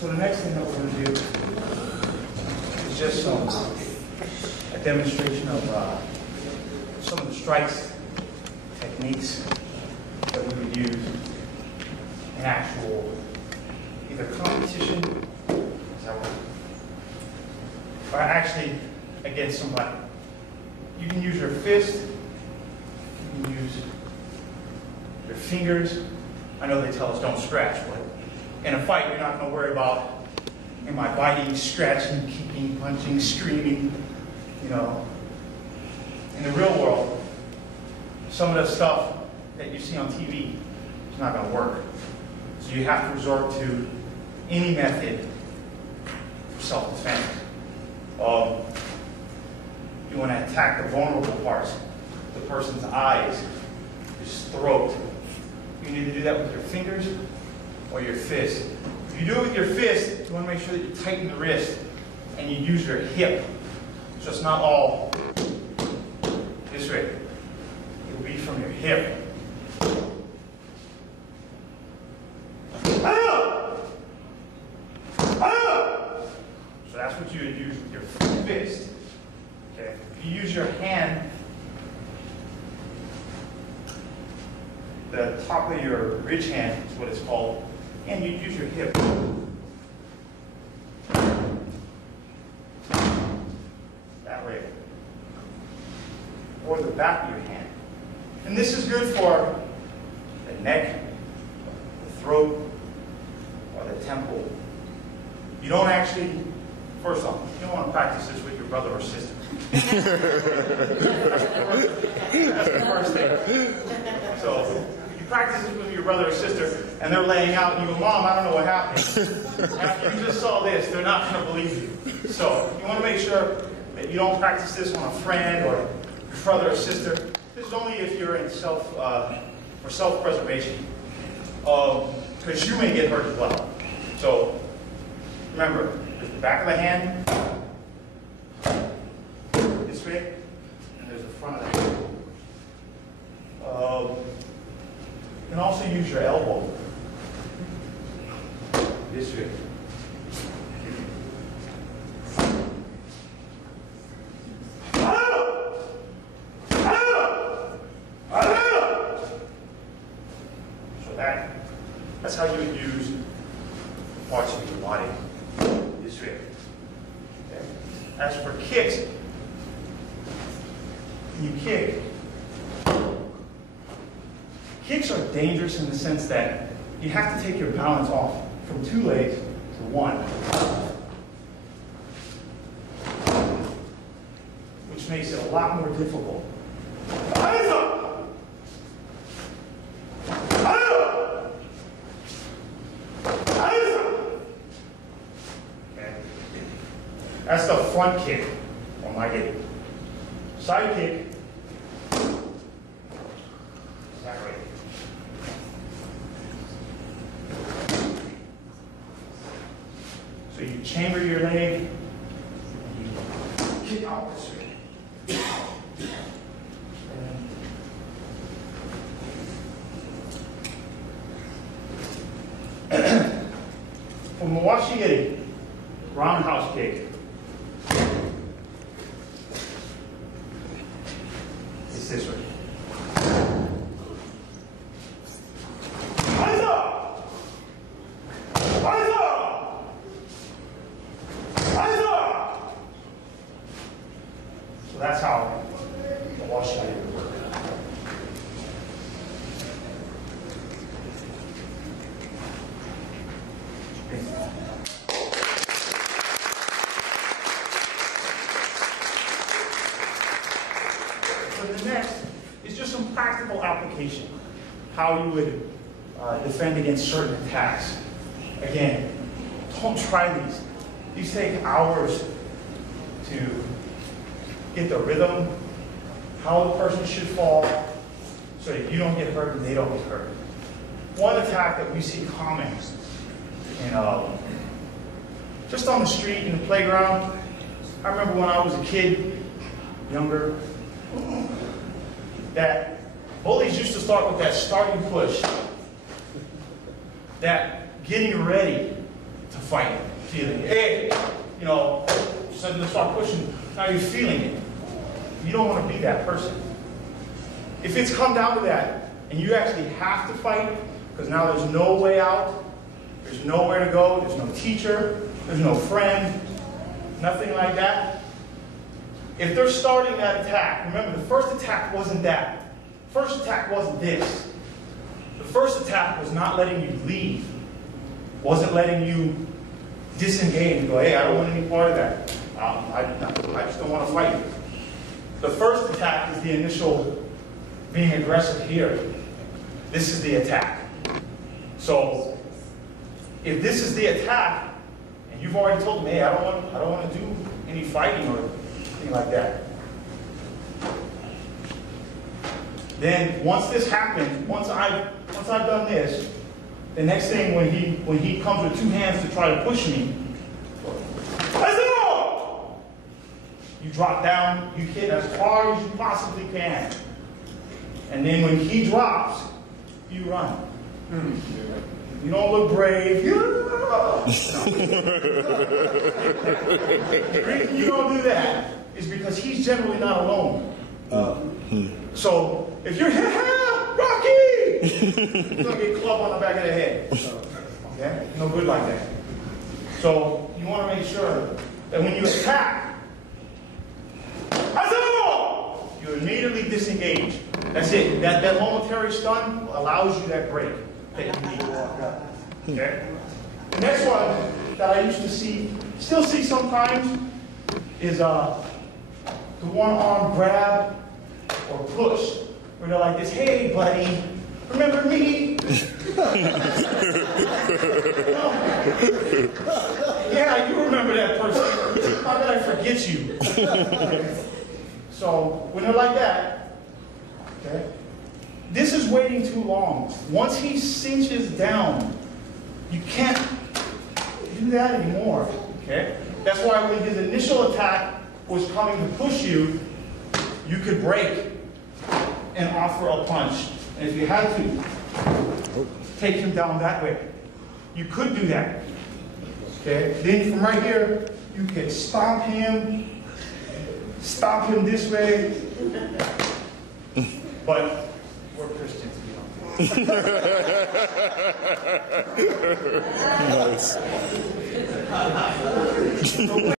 So the next thing that we're going to do is just a demonstration of some of the strikes, techniques that we would use in actual either competition, or actually against somebody. You can use your fist, you can use your fingers. I know they tell us don't scratch, but in a fight you're not going to worry about, am I biting, scratching, kicking, punching, screaming, you know. In the real world, some of the stuff that you see on TV is not going to work. So you have to resort to any method for self-defense. You want to attack the vulnerable parts, the person's eyes, his throat. You need to do that with your fingers or your fist. If you do it with your fist, you want to make sure that you tighten the wrist and you use your hip. So it's not all this way. It will be from your hip. So that's what you would use with your fist. Okay. If you use your hand, the top of your ridge hand is what it's called, and you use your hip. That way. Or the back of your hand. And this is good for the neck, the throat, or the temple. You don't actually, first off, you don't want to practice this with your brother or sister. That's the first thing. So, if you practice this with your brother or sister, and they're laying out, and you go, Mom, I don't know what happened. After you just saw this, they're not going to believe you. So, you want to make sure that you don't practice this on a friend or your brother or sister. This is only if you're in for self-preservation. Because you may get hurt as well. So, remember, there's the back of the hand, this way, and there's the front of the hand. You can also use your elbow, this way. So that's how you would use parts of your body. This way. Okay. As for kicks, when you kick, kicks are dangerous in the sense that you have to take your balance off from two legs to one, which makes it a lot more difficult. That's the front kick on my game. Side kick. That way. So you chamber your leg, and you kick out this way. From Mawashi, you get a roundhouse kick. It's this way. So that's how the Mawashi would work. So the next is just some practical application, how you would defend against certain attacks. Again, don't try these. These take hours to get the rhythm, how the person should fall, so that you don't get hurt and they don't get hurt. One attack that we see common in, just on the street, in the playground. I remember when I was a kid, younger, that bullies used to start with that starting push, that getting ready to fight, feeling it. Hey, you know, suddenly start pushing, now you're feeling it. You don't want to be that person. If it's come down to that, and you actually have to fight, because now there's no way out, there's nowhere to go, there's no teacher, there's no friend, nothing like that. If they're starting that attack, remember the first attack wasn't that. First attack wasn't this. The first attack was not letting you leave. Wasn't letting you disengage and go, hey, I don't want any part of that. I just don't want to fight. The first attack is the initial being aggressive here. This is the attack. So if this is the attack, and you've already told them, hey, I don't want to do any fighting or anything like that. Then once this happens, once I've done this, the next thing when he comes with two hands to try to push me, you drop down, you hit as hard as you possibly can. And then when he drops, you run. You don't look brave. The reason you don't do that is because he's generally not alone. So if you're Rocky, you're gonna get clubbed on the back of the head. Okay? No good like that. So you want to make sure that when you attack, you immediately disengage. That's it. That momentary stun allows you that break that you need. Okay? The next one that I used to see, still see sometimes, is the one-arm grab or push, where they're like this, hey, buddy, remember me? Yeah, you remember that person. How did I forget you? So when they're like that, okay, this is waiting too long. Once he cinches down, you can't do that anymore. Okay? That's why when his initial attack was coming to push you, you could break and offer a punch. And if you had to, take him down that way. You could do that. Okay? Then from right here, you could stomp him this way. But we're Christians, you know. Nice.